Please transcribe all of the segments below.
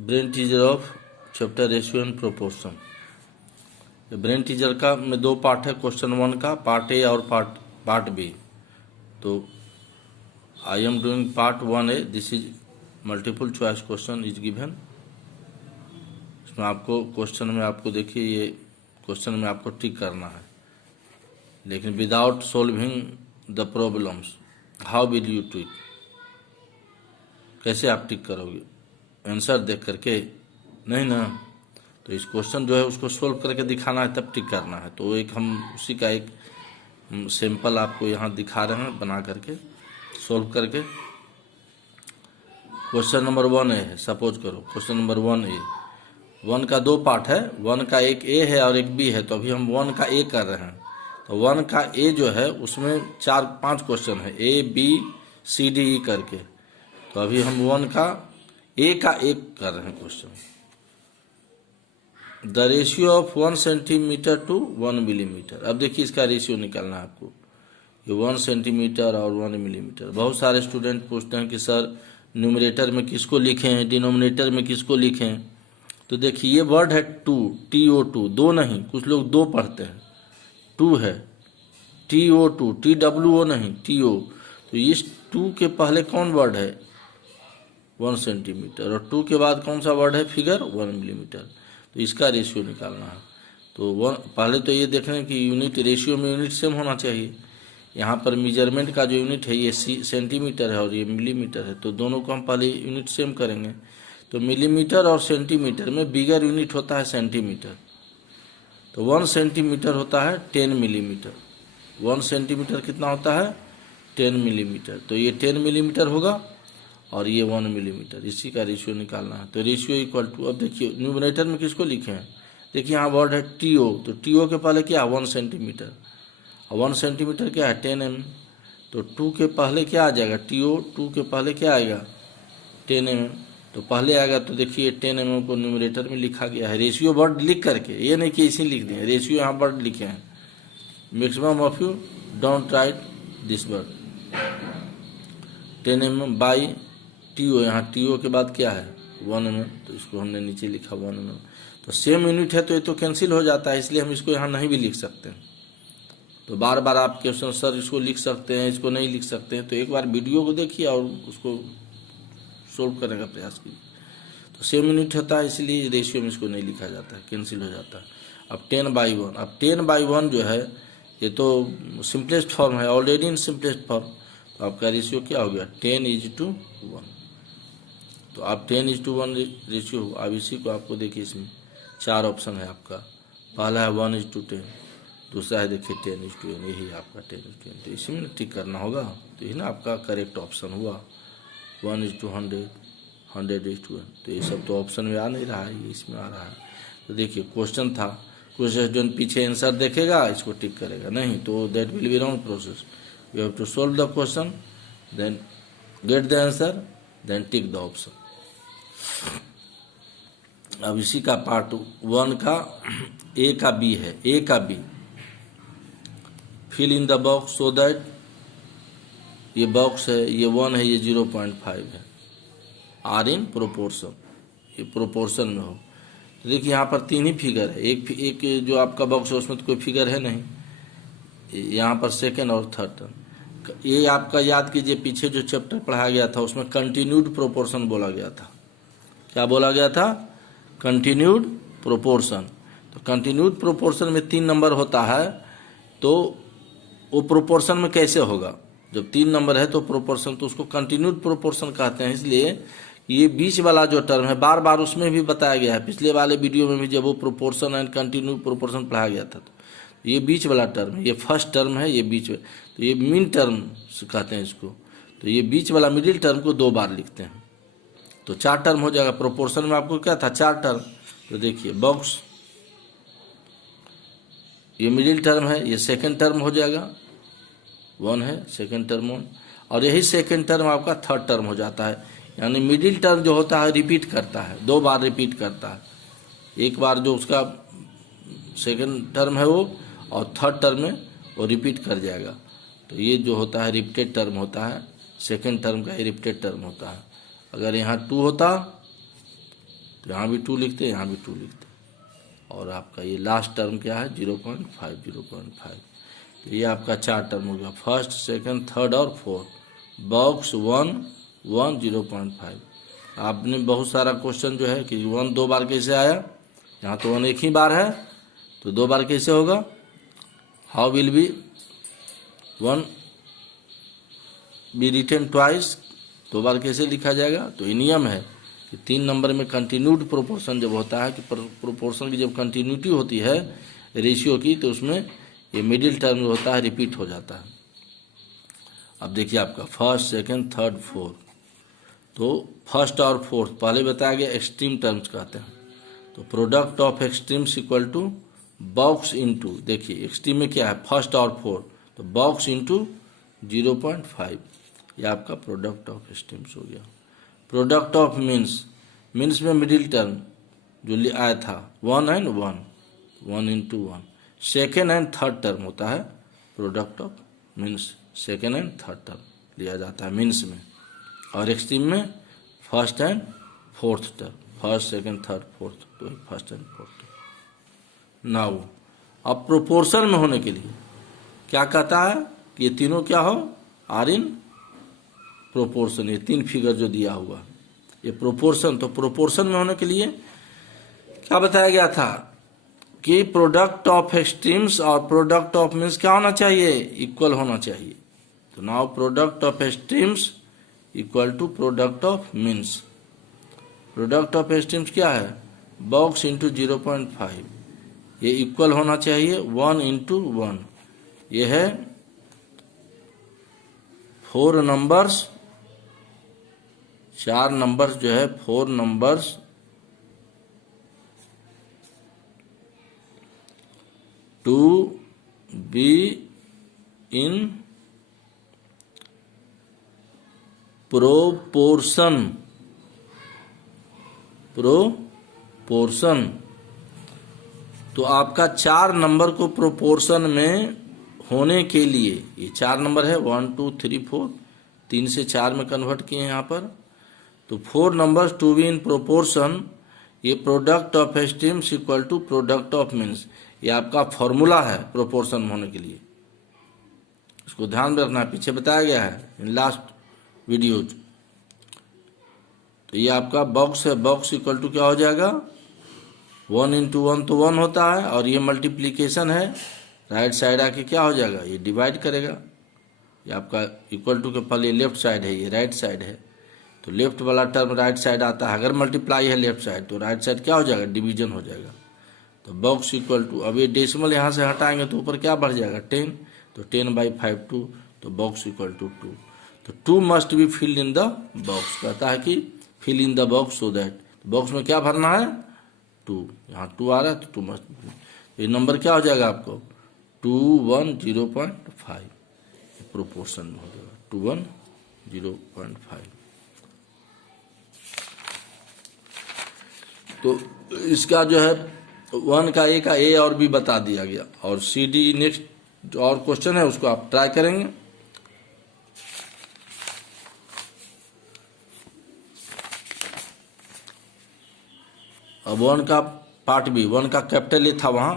Brain teaser of chapter ratio and proportion. Brain teaser का में दो पार्ट है, क्वेश्चन 1 का पार्ट ए और पार्ट बी। तो I am doing part 1A। This is multiple choice question is given. इसमें आपको क्वेश्चन में आपको देखिए ये क्वेश्चन में आपको टिक करना है, लेकिन without solving the problems. How will you tick, कैसे आप टिक करोगे? आंसर देख करके नहीं ना। तो इस क्वेश्चन जो है उसको सोल्व करके दिखाना है, तब टिक करना है। तो एक हम उसी का एक सैंपल आपको यहाँ दिखा रहे हैं बना करके सोल्व करके। क्वेश्चन नंबर 1A है। सपोज करो क्वेश्चन नंबर 1A। 1 का दो पार्ट है, 1 का एक ए है और एक बी है। तो अभी हम 1 का ए कर रहे हैं। तो 1 का ए जो है उसमें 4-5 क्वेश्चन है, A B C D E करके। तो अभी हम 1 का ए का एक कर रहे हैं question. The ratio of 1 centimetre to 1 millimetre. अब देखिए इसका रेशियो निकालना है आपको। ये 1 सेंटीमीटर और 1 मिलीमीटर। बहुत सारे स्टूडेंट पूछते हैं कि सर न्यूमरेटर में किसको लिखें, डिनोमिनेटर में किसको लिखें। तो देखिए ये वर्ड है टू, TO2, दो नहीं, कुछ लोग दो पढ़ते हैं, टू है, TO2, TWO नहीं, TO। तो इस 2 के पहले कौन वर्ड है? 1 सेंटीमीटर। और 2 के बाद कौन सा वर्ड है? Figure 1 millimetre. तो इसका रेशियो निकालना है। तो पहले तो ये देख रहे हैं कि यूनिट रेशियो में यूनिट सेम होना चाहिए। यहाँ पर मेजरमेंट का जो यूनिट है ये सेंटीमीटर है और ये मिलीमीटर है। तो दोनों को हम पहले यूनिट सेम करेंगे। तो मिलीमीटर और सेंटीमीटर में बिगर यूनिट होता है सेंटीमीटर। तो 1 सेंटीमीटर होता है 10 मिलीमीटर। 1 सेंटीमीटर कितना होता है? 10 मिलीमीटर। तो ये 10 मिलीमीटर होगा और ये 1 मिलीमीटर। इसी का रेशियो निकालना है। तो रेशियो इक्वल टू, अब देखिए न्यूमरेटर में किसको लिखे हैं? देखिए यहाँ वर्ड है TO। तो TO के पहले क्या? 1 सेंटीमीटर। और 1 सेंटीमीटर क्या है? 10 mm। तो 2 के पहले क्या आ जाएगा? TO 2 के पहले क्या आएगा? 10 mm। तो पहले आएगा। तो देखिए 10 mm को न्यूमरेटर में लिखा गया है रेशियो वर्ड लिख करके। ये नहीं कि इसी लिख दिए, रेशियो यहाँ वर्ड लिखे हैं। Maximum of you don't write this word. 10 mm by TO। यहाँ TO के बाद क्या है? 1 mm। तो इसको हमने नीचे लिखा 1 mm। तो सेम यूनिट है तो ये तो कैंसिल हो जाता है, इसलिए हम इसको यहाँ नहीं भी लिख सकते। तो बार बार आप क्वेश्चन सर इसको लिख सकते हैं, इसको नहीं लिख सकते हैं, तो एक बार वीडियो को देखिए और उसको सोल्व करने का प्रयास कीजिए। तो सेम यूनिट होता है इसलिए रेशियो में इसको नहीं लिखा जाता है, कैंसिल हो जाता है। अब 10/1। अब 10/1 जो है ये तो सिंपलेस्ट फॉर्म है, ऑलरेडी इन सिंपलेस्ट फॉर्म। तो आपका रेशियो क्या हो गया? 10:1। तो आप 10:1 रेशियो। अब इसी को आपको देखिए इसमें 4 ऑप्शन है आपका। पहला है 1:10, दूसरा है देखिए 10:1, यही आपका 10:10। तो इसी में टिक करना होगा। तो यही ना आपका करेक्ट ऑप्शन हुआ। 1:100, 100:1। तो ये सब तो ऑप्शन में आ नहीं रहा है, ये इसमें आ रहा है। तो देखिए क्वेश्चन था, कुछ जो पीछे आंसर देखेगा इसको टिक करेगा, नहीं तो that will be wrong process. You have to solve the question, then get the answer, then tick the option. अब इसी का पार्ट 1 का A का B है। A का B, fill in the box so that, ये बॉक्स है, ये 1 है, ये 0.5 है। आर इन प्रोपोर्शन, ये प्रोपोर्शन में हो। तो देखिए यहाँ पर 3 ही फिगर है। एक जो आपका बॉक्स है उसमें तो कोई फिगर है नहीं। यहाँ पर सेकेंड और थर्ड टर्म। ये आपका याद कीजिए, पीछे जो चैप्टर पढ़ाया गया था उसमें कंटिन्यूड प्रोपोर्शन बोला गया था। क्या बोला गया था? Continued proportion. तो कंटिन्यूड प्रोपोर्शन में 3 नंबर होता है। तो वो प्रोपोर्शन में कैसे होगा? जब 3 नंबर है तो प्रोपोर्शन, तो उसको कंटिन्यूड प्रोपोर्शन कहते हैं। इसलिए ये बीच वाला जो टर्म है, बार बार उसमें भी बताया गया है, पिछले वाले वीडियो में भी जब वो प्रोपोर्शन एंड कंटिन्यूड प्रोपोर्शन पढ़ाया गया था। तो ये बीच वाला टर्म है, ये फर्स्ट टर्म है, ये बीच में। तो ये मीन टर्म कहते हैं इसको। तो ये बीच वाला मिडिल टर्म को 2 बार लिखते हैं। तो 4 टर्म हो जाएगा। प्रोपोर्शन में आपको क्या था? 4 टर्म। तो देखिए बॉक्स, ये मिडिल टर्म है, ये सेकंड टर्म हो जाएगा, 1 है, सेकंड टर्म 1। और यही सेकंड टर्म आपका थर्ड टर्म हो जाता है। यानी मिडिल टर्म जो होता है रिपीट करता है, 2 बार रिपीट करता है। एक बार जो उसका सेकंड टर्म है वो, और थर्ड टर्म में वो रिपीट कर जाएगा। तो ये जो होता है रिपीटेड टर्म होता है, सेकंड टर्म का ये रिपीटेड टर्म होता है। अगर यहाँ 2 होता तो यहाँ भी 2 लिखते हैं, यहाँ भी 2 लिखते हैं। और आपका ये लास्ट टर्म क्या है 0.5 0.5। तो ये आपका 4 टर्म हो गया, फर्स्ट सेकंड थर्ड और फोर्थ। बॉक्स 1 1 0.5। आपने बहुत सारा क्वेश्चन जो है कि 1 2 बार कैसे आया, यहाँ तो 1 एक ही बार है, तो 2 बार कैसे होगा, how will be 1 be written twice, 2 बार कैसे लिखा जाएगा। तो ये नियम है कि 3 नंबर में कंटिन्यूड प्रोपोर्शन जब होता है कि प्रोपोर्शन की जब कंटिन्यूटी होती है रेशियो की, तो उसमें ये मिडिल टर्म जो होता है रिपीट हो जाता है। अब देखिए आपका फर्स्ट सेकंड थर्ड फोर्थ, तो फर्स्ट और फोर्थ पहले बताया गया एक्सट्रीम टर्म्स कहते हैं। तो product of extremes equal to box into, देखिए एक्सट्रीम में क्या है फर्स्ट और फोर्थ, तो बॉक्स इंटू 0.5, ये आपका प्रोडक्ट ऑफ एक्सट्रीम्स हो गया। प्रोडक्ट ऑफ मीन्स, मीन्स में मिडिल टर्म जो आया था 1 and 1, 1 into 1। Second and third term होता है product of means, second and third term लिया जाता है मीन्स में। और एक्सट्रीम में first and fourth term, first second third fourth, तो first and fourth term. Now अब प्रोपोर्शन में होने के लिए क्या कहता है कि ये तीनों क्या हो, आर इन प्रोपोर्शन। ये 3 फिगर जो दिया हुआ है ये प्रोपोर्शन, तो प्रोपोर्शन में होने के लिए क्या बताया गया था कि प्रोडक्ट ऑफ एक्सट्रीम्स और प्रोडक्ट ऑफ मीन्स क्या होना चाहिए, इक्वल होना चाहिए। तो now product of extremes equal to product of means. Product of extremes क्या है, बॉक्स इंटू 0.5, ये इक्वल होना चाहिए 1 इंटू 1। ये है 4 नंबर्स, 4 नंबर्स जो है 4 numbers to be in proportion, proportion. तो आपका 4 नंबर को प्रोपोर्शन में होने के लिए, ये 4 नंबर है 1 2 3 4, 3 से 4 में कन्वर्ट किए यहाँ पर। तो 4 numbers to be in proportion, ये product of extremes equal to product of means, ये आपका फॉर्मूला है प्रोपोर्शन होने के लिए। इसको ध्यान में रखना, पीछे बताया गया है इन लास्ट वीडियोज। तो ये आपका बॉक्स है, बॉक्स इक्वल टू क्या हो जाएगा 1 इंटू 1, तो 1 होता है, और ये मल्टीप्लीकेशन है, राइट साइड आके क्या हो जाएगा ये डिवाइड करेगा। ये आपका इक्वल टू के पहले ये लेफ्ट साइड है, ये राइट साइड है, तो लेफ्ट वाला टर्म राइट साइड आता है। अगर मल्टीप्लाई है लेफ्ट साइड तो राइट साइड क्या हो जाएगा, डिवीजन हो जाएगा। तो बॉक्स इक्वल टू, अब ये डेसिमल यहाँ से हटाएंगे तो ऊपर क्या बढ़ जाएगा 10, तो 10/5 2, तो बॉक्स इक्वल टू 2। तो 2 must be filled in the box, कहता है कि fill in the box so that, box में क्या भरना है 2, यहाँ 2 आ रहा है तो 2 मस्ट। ये नंबर क्या हो जाएगा आपको 2 1 0.5, प्रोपोर्शन में हो जाएगा 2 1 0.5। तो इसका जो है 1 का ए और बी बता दिया गया, और सी डी नेक्स्ट जो और क्वेश्चन है उसको आप ट्राई करेंगे। अब 1 का पार्ट बी, 1 का कैपिटल ए था वहाँ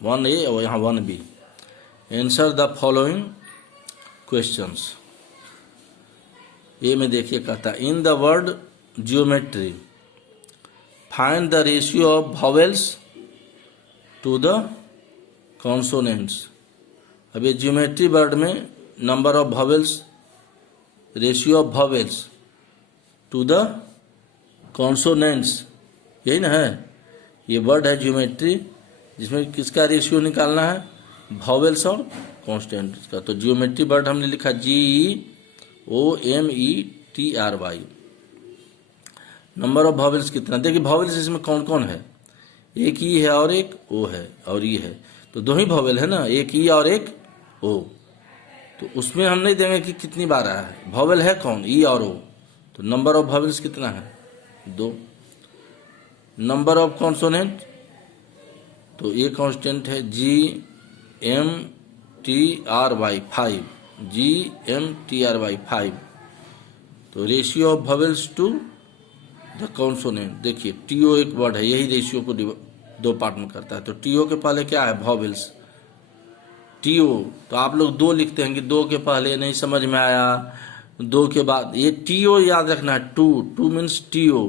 1A और यहाँ 1B। Answer the following questions. A में देखिए कहता है in the word geometry find the ratio of vowels to the consonants. अब ये जियोमेट्री वर्ड में number of vowels, ratio of vowels to the consonants, यही ना है, ये वर्ड है जियोमेट्री जिसमें किसका रेशियो निकालना है, वॉवेल्स और कॉन्स्टेंट्स का। तो जियोमेट्री वर्ड हमने लिखा GEOMETRY। नंबर ऑफ वॉवेल्स कितना, देखिए वॉवेल्स इसमें कौन कौन है, एक ई है और एक ओ है और ई है, तो 2 ही वॉवेल है ना, एक ई और एक ओ। तो उसमें हम नहीं देंगे कि कितनी बार आया है, वॉवेल है कौन ई और ओ, तो नंबर ऑफ वॉवेल्स कितना है 2। नंबर ऑफ कॉन्सोनेंट, तो ये कांस्टेंट है GMTRY 5, GMTRY 5। तो ratio of vowels to the consonant. देखिए टीओ एक वर्ड है, यही रेशियो को दो पार्ट में करता है। तो टीओ के पहले क्या है, वॉवेल्स। टीओ तो आप लोग दो लिखते हैं कि दो के पहले नहीं समझ में आया, दो के बाद, ये टीओ याद रखना है। To, to means T O.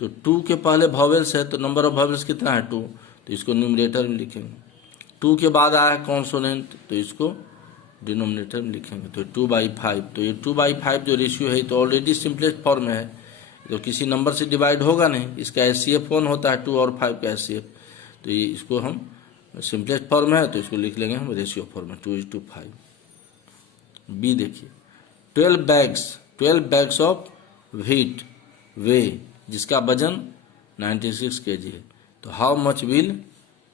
तो टू के पहले वॉवेल्स है तो नंबर ऑफ वॉवेल्स कितना है, टू, तो इसको न्यूमरेटर में लिखेंगे। टू के बाद आया कॉन्सोनेंट तो इसको डिनोमिनेटर में लिखेंगे। तो 2/5, तो ये 2/5 जो रेशियो है तो ऑलरेडी सिंपलेस्ट फॉर्म में है, तो किसी नंबर से डिवाइड होगा नहीं। इसका एचसीएफ 1 होता है, 2 और 5 का एचसीएफ, तो ये इसको हम सिंपलेस्ट फॉर्म है तो इसको लिख लेंगे हम रेशियो फॉर्म में 2:5। बी देखिए 12 बैग्स ऑफ व्हीट वे, जिसका वजन 96 kg है, तो how much will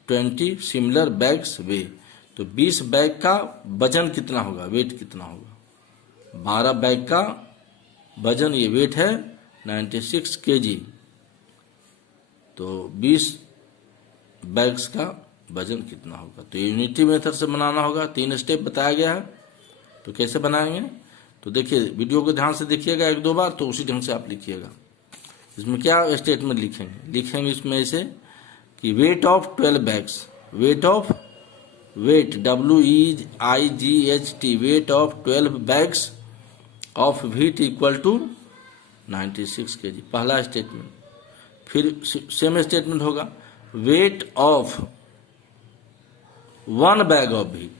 20 similar bags weigh, तो 20 बैग का वजन कितना होगा, वेट कितना होगा। 12 बैग का वजन, ये वेट है 96 kg, तो 20 बैग्स का वजन कितना होगा। तो यूनिटी मेथड से बनाना होगा, 3 स्टेप बताया गया है। तो कैसे बनाएंगे, तो देखिए वीडियो को ध्यान से देखिएगा 1-2 बार, तो उसी ढंग से आप लिखिएगा। इसमें क्या स्टेटमेंट लिखेंगे इसमें ऐसे कि weight of 12 bags, weight WEIGHT, weight of 12 bags of wheat equal to 96 kg, पहला स्टेटमेंट। फिर सेम स्टेटमेंट होगा, weight of 1 bag of wheat,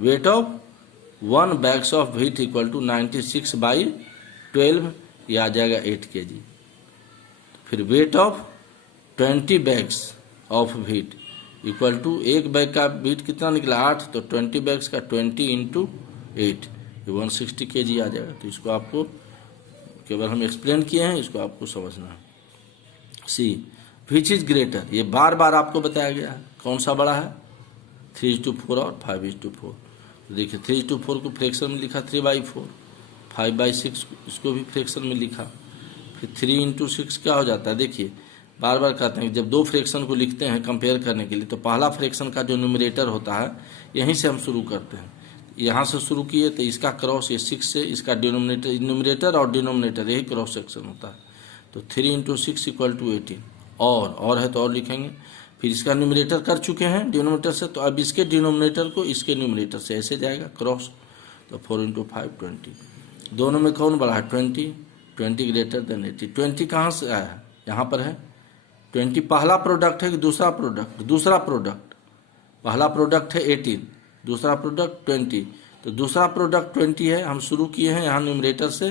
weight of 1 bags of wheat equal to 96/12, ये आ जाएगा 8 kg। फिर weight of 20 bags of wheat equal to, एक bag का wheat कितना निकला 8, तो 20 बैग्स का 20 × 8, ये 160 kg आ जाएगा। तो इसको आपको केवल हम एक्सप्लेन किए हैं, इसको आपको समझना है। सी विच इज ग्रेटर, ये बार बार आपको बताया गया है, कौन सा बड़ा है, 3:4 और 5:4। तो देखिए 3:4 को फ्रैक्शन में लिखा 3/4, 5/6 इसको भी फ्रैक्शन में लिखा, फिर 3 × 6 क्या हो जाता है। देखिए बार बार कहते हैं कि जब दो फ्रैक्शन को लिखते हैं कंपेयर करने के लिए, तो पहला फ्रैक्शन का जो न्यूमरेटर होता है यहीं से हम शुरू करते हैं। यहाँ से शुरू किए तो इसका क्रॉस, ये 6 से इसका डिनोमिनेटर, न्यूमरेटर और डिनोमिनेटर यही क्रॉस सेक्शन होता है। तो 3 × 6 = 18, और है तो और लिखेंगे। फिर इसका न्यूमरेटर कर चुके हैं डिनोमिनेटर से, तो अब इसके डिनोमिनेटर को इसके न्यूमरेटर से ऐसे जाएगा क्रॉस, तो 4 × 5 20। दोनों में कौन बड़ा है, 20 ग्रेटर देन 80। 20 कहाँ से आया है, यहाँ पर है 20, पहला प्रोडक्ट है कि दूसरा प्रोडक्ट, दूसरा प्रोडक्ट, पहला प्रोडक्ट है 18, दूसरा प्रोडक्ट 20, तो दूसरा प्रोडक्ट 20 है, हम शुरू किए हैं यहाँ न्यूमरेटर से,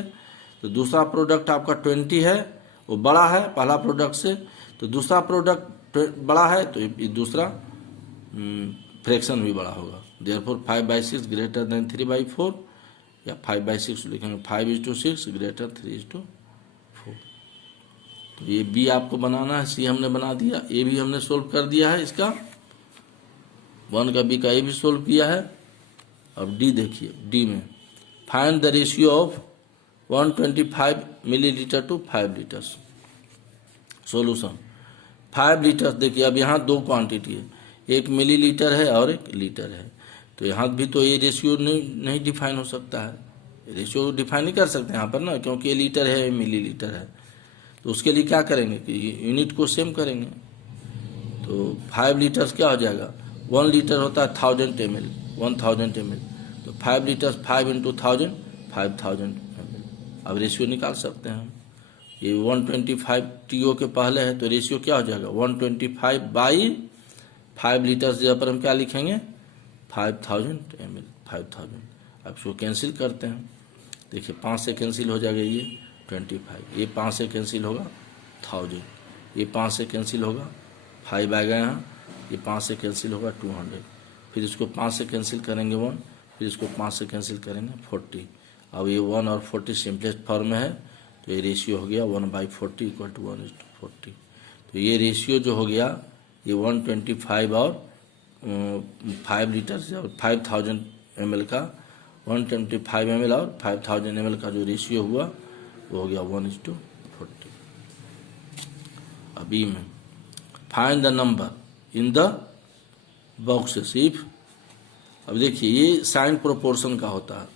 तो दूसरा प्रोडक्ट आपका 20 है, वो बड़ा है पहला प्रोडक्ट से, तो दूसरा प्रोडक्ट बड़ा है तो ये दूसरा फ्रैक्शन भी बड़ा होगा। देयरफॉर 5/6 ग्रेटर देन 3/4, या 5/6 लिखेंगे, 5:6 ग्रेटर 3:4। तो ये बी आपको बनाना है, सी हमने बना दिया, ए भी हमने सोल्व कर दिया है, इसका 1 का बी का ए भी सोल्व किया है। अब डी देखिए, डी में find the ratio of 125 millilitre to 5 litres. Solution 5 litre, देखिए अब यहाँ दो क्वांटिटी है, एक मिलीलीटर है और एक लीटर है, तो यहाँ भी तो ये रेशियो नहीं डिफाइन हो सकता है, रेशियो डिफाइन नहीं कर सकते यहाँ पर ना, क्योंकि ये लीटर है मिलीलीटर है। तो उसके लिए क्या करेंगे कि यूनिट को सेम करेंगे। तो 5 लीटर्स क्या हो जाएगा, 1 लीटर होता है 1000 ml, 1000 ml, तो 5 लीटर्स 5 × 1000, 5000 ml। अब रेशियो निकाल सकते हैं हम, ये 125 टीओ के पहले है, तो रेशियो क्या हो जाएगा 125/5 लीटर्स, जहाँ पर हम क्या लिखेंगे 5000 ml, 5000। अब इसको कैंसिल करते हैं, देखिए 5 से कैंसिल हो जाएगा, ये 25, ये 5 से कैंसिल होगा 1000, ये 5 से कैंसिल होगा 5 आ गया यहाँ, ये 5 से कैंसिल होगा 200, फिर इसको 5 से कैंसिल करेंगे 1, फिर इसको 5 से कैंसिल करेंगे 40। अब ये 1 और 40 सिंपलेस्ट फॉर्म में है, तो ये रेशियो हो गया 1/40 = 1:40। तो ये रेशियो जो हो गया ये 125 और 5 लीटर से 5000 ml का, 125 ml और 5000 ml का जो रेशियो हुआ वो हो गया 1:40। अभी में find the number in the boxes if, अब देखिए ये साइन प्रोपोर्शन का होता है,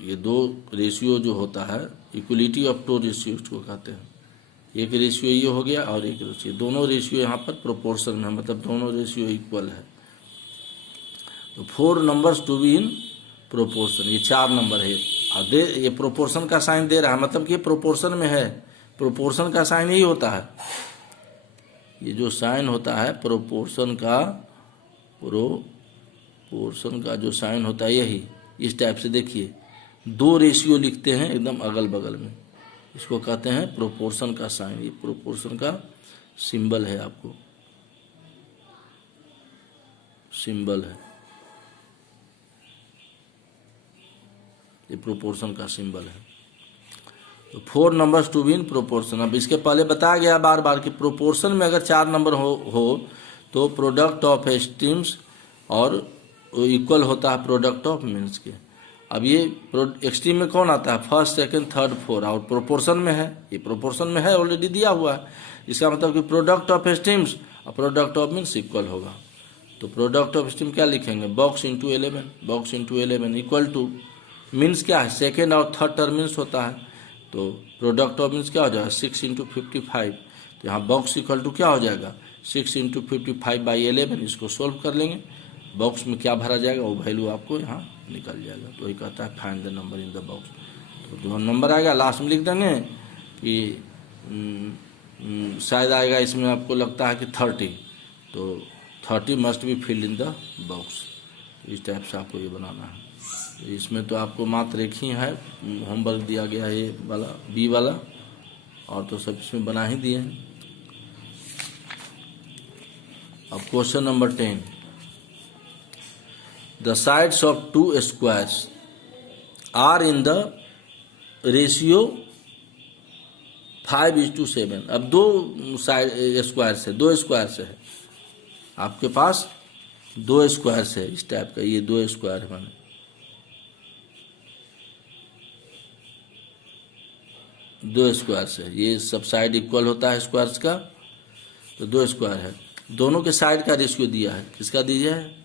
ये दो रेशियो जो होता है, इक्वलिटी ऑफ टू रेशियो को कहते हैं। एक रेशियो ये हो गया और एक रेशियो, दोनों रेशियो यहाँ पर प्रोपोर्शन में, मतलब दोनों रेशियो इक्वल है। तो 4 numbers to be in proportion, ये 4 नंबर है। अब ये प्रोपोर्शन का साइन दे रहा है, मतलब कि ये प्रोपोर्शन में है। प्रोपोर्शन का साइन यही होता है, ये जो साइन होता है प्रोपोर्शन का जो साइन होता है यही इस टाइप से। देखिए 2 रेशियो लिखते हैं एकदम अगल बगल में, इसको कहते हैं प्रोपोर्शन का साइन। ये प्रोपोर्शन का सिंबल है, आपको सिंबल है, ये प्रोपोर्शन का सिंबल है। तो 4 numbers to be in proportion. अब इसके पहले बताया गया बार बार कि प्रोपोर्शन में अगर 4 नंबर हो तो प्रोडक्ट ऑफ एक्सट्रीम्स और इक्वल होता है प्रोडक्ट ऑफ मीन्स के। अब ये एक्सट्रीम में कौन आता है, फर्स्ट सेकंड थर्ड फोर, और प्रोपोर्शन में है, ये प्रोपोर्शन में है, ऑलरेडी दिया हुआ है। इसका मतलब कि प्रोडक्ट ऑफ एक्सट्रीम्स और प्रोडक्ट ऑफ मीन्स इक्वल होगा। तो प्रोडक्ट ऑफ एक्सट्रीम क्या लिखेंगे, box into 11, box into 11 equal two means क्या है, सेकेंड और थर्ड टर्म मीन्स होता है। तो प्रोडक्ट ऑफ मीन्स क्या हो जाएगा 6 इंटू 55। तो यहाँ बॉक्स इक्वल टू क्या हो जाएगा 6 इंटू 55/11। इसको सोल्व कर लेंगे, बॉक्स में क्या भरा जाएगा वो वैल्यू आपको यहाँ निकल जाएगा। तो ये कहता है find the number in the box. तो जो नंबर आएगा लास्ट में लिख देंगे कि शायद आएगा इसमें, आपको लगता है कि 30, तो 30 must be filled in the box. इस टाइप से आपको ये बनाना है। इसमें तो आपको मात्र एक ही है होमवर्क दिया गया है, ये वाला बी वाला, और तो सब इसमें बना ही दिए हैं। अब question number 10, the sides of 2 squares are in the ratio 5:7। अब 2 साइड स्क्वायर्स है, 2 स्क्वायर्स है आपके पास, 2 स्क्वायर्स है इस टाइप का, ये 2 स्क्वायर है, मैंने 2 स्क्वायर्स है, ये सब साइड इक्वल होता है स्क्वायर्स का। तो 2 स्क्वायर है, दोनों के साइड का रेशियो दिया है, किसका दिया है,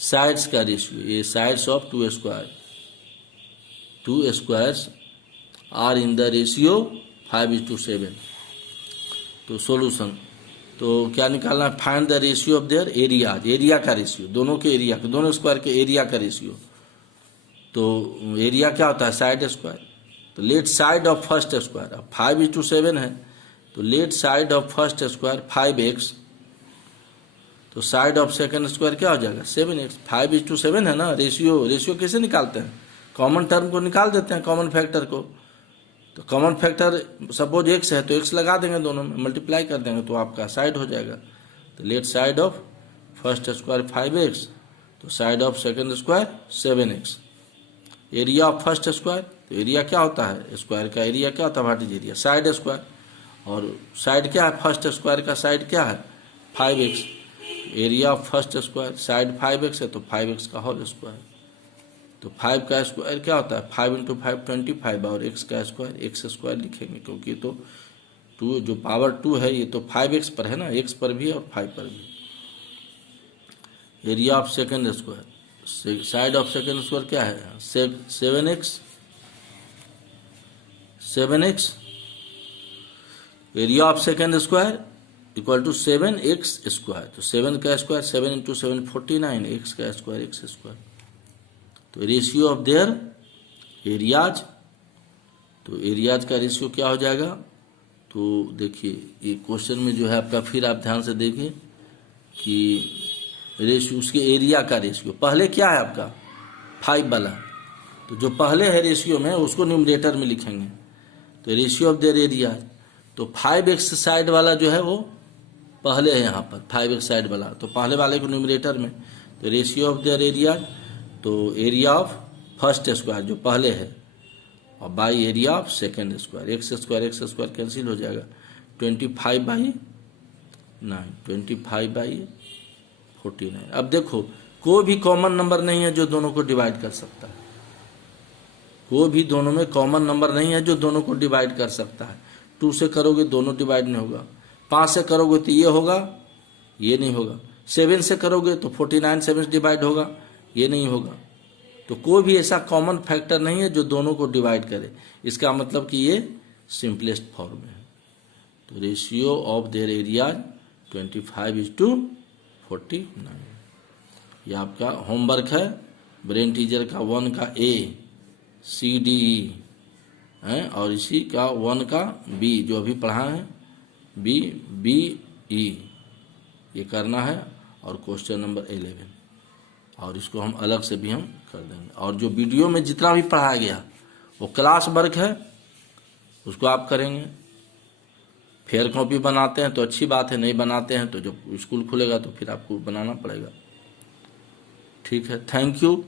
साइड्स का रेशियो। ये sides of 2 square, 2 squares are in the ratio 5:7। तो सॉल्यूशन, तो क्या निकालना है, find the ratio of their areas, area का रेशियो, दोनों के एरिया का, दोनों स्क्वायर के एरिया का रेशियो। तो एरिया क्या होता है, साइड स्क्वायर। तो let side of first square, अब 5:7 है, तो let side of first square 5x, तो साइड ऑफ सेकंड स्क्वायर क्या हो जाएगा 7x। 5:7 है ना रेशियो, रेशियो कैसे निकालते हैं, कॉमन टर्म को निकाल देते हैं, कॉमन फैक्टर को। तो कॉमन फैक्टर सपोज x है तो x लगा देंगे, दोनों में मल्टीप्लाई कर देंगे तो आपका साइड हो जाएगा। तो let side of first square 5x, तो side of second square 7x। Area of first square, तो एरिया क्या होता है, स्क्वायर का एरिया क्या होता है, what is area, side square. और साइड क्या है, फर्स्ट स्क्वायर का साइड क्या है 5x। Area of first square, side 5x है तो 5x का होल स्क्वायर। तो 5 का स्क्वायर क्या होता है, 5 × 5 25, और x का स्क्वायर x स्क्वायर लिखेंगे, क्योंकि तो 2 जो पावर 2 है ये तो 5x पर है ना, x पर भी और 5 पर भी। Area of second square, side of second square क्या है 7x। Area of second square equal to 7x square. तो 7 का स्क्वायर 7 × 7 49, x का स्क्वायर x स्क्वायर। तो रेशियो ऑफ देयर एरियाज, तो एरियाज का रेशियो क्या हो जाएगा। तो देखिए ये क्वेश्चन में जो है आपका, फिर आप ध्यान से देखिए कि रेशियो, उसके एरिया का रेशियो, पहले क्या है आपका 5 वाला, तो जो पहले है रेशियो में उसको न्यूमरेटर में लिखेंगे। तो रेशियो ऑफ देयर एरिया, तो 5x साइड वाला जो है वो पहले है यहाँ पर, 5x साइड वाला, तो पहले वाले को न्यूमरेटर में। तो रेशियो ऑफ देयर एरिया, तो एरिया ऑफ फर्स्ट स्क्वायर जो पहले है, और by area of second square, x square cancel हो जाएगा, 25/9, 25/49। अब देखो कोई भी कॉमन नंबर नहीं है जो दोनों को डिवाइड कर सकता है, कोई भी दोनों में कॉमन नंबर नहीं है जो दोनों को डिवाइड कर सकता है। 2 से करोगे दोनों डिवाइड नहीं होगा, 5 से करोगे तो ये होगा, ये नहीं होगा, 7 से करोगे तो 49 7 डिवाइड होगा, ये नहीं होगा। तो कोई भी ऐसा कॉमन फैक्टर नहीं है जो दोनों को डिवाइड करे। इसका मतलब कि ये सिंपलेस्ट फॉर्म है। तो रेशियो ऑफ देयर एरियाज 25:49। ये आपका होमवर्क है। ब्रेन टीचर का 1 का A, C, D, E है और इसी का 1 का B जो अभी पढ़ा है B, B, E, ये करना है। और क्वेश्चन नंबर 11 और इसको हम अलग से भी हम कर देंगे। और जो वीडियो में जितना भी पढ़ाया गया वो क्लास वर्क है, उसको आप करेंगे। फेयर कॉपी बनाते हैं तो अच्छी बात है, नहीं बनाते हैं तो जब स्कूल खुलेगा तो फिर आपको बनाना पड़ेगा। ठीक है, थैंक यू।